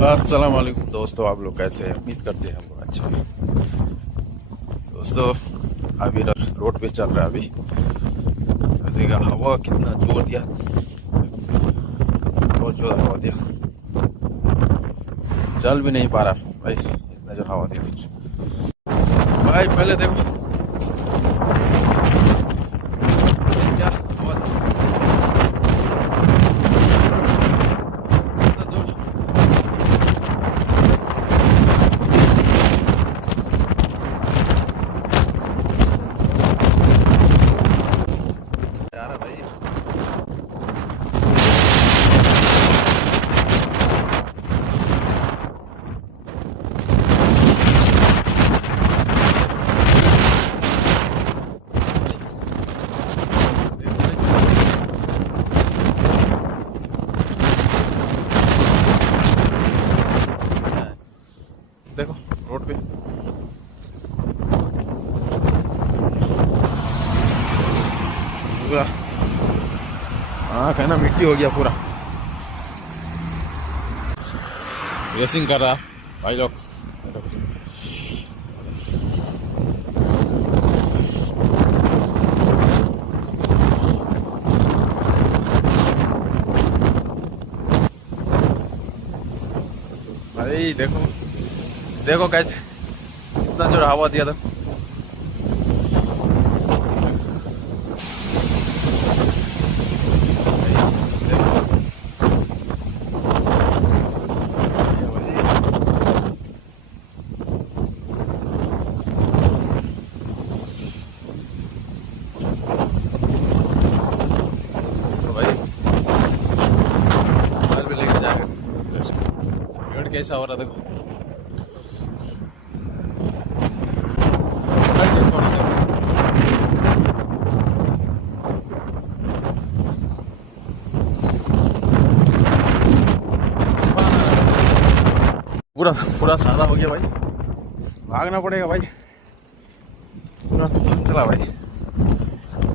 अस्सलाम वालेकुम दोस्तों, आप लोग कैसे हैं? उम्मीद करते हैं हम लोग अच्छे हैं। दोस्तों अभी रोड पे चल रहा है। अभी देखा हवा कितना जोर दिया, बहुत जोर हवा दिया, चल भी नहीं पा रहा भाई, इतना जोर हवा दिया भाई। पहले देखो क्या हवा दिया। यार भाई देखो रोड पे पूरा आँख है ना, मिट्टी हो गया पूरा। रेसिंग कर रहा भाई लोग। भाई देखो देखो कैसे इतना जोर हवा दिया था। तो भाई मोबाइल पे लेके जाएगा, पेड़ कैसा हो रहा देखो, पेड़ कैसा हो रहा देखो। पूरा पूरा सादा हो गया भाई, भागना पड़ेगा भाई, पूरा तूफान चला भाई।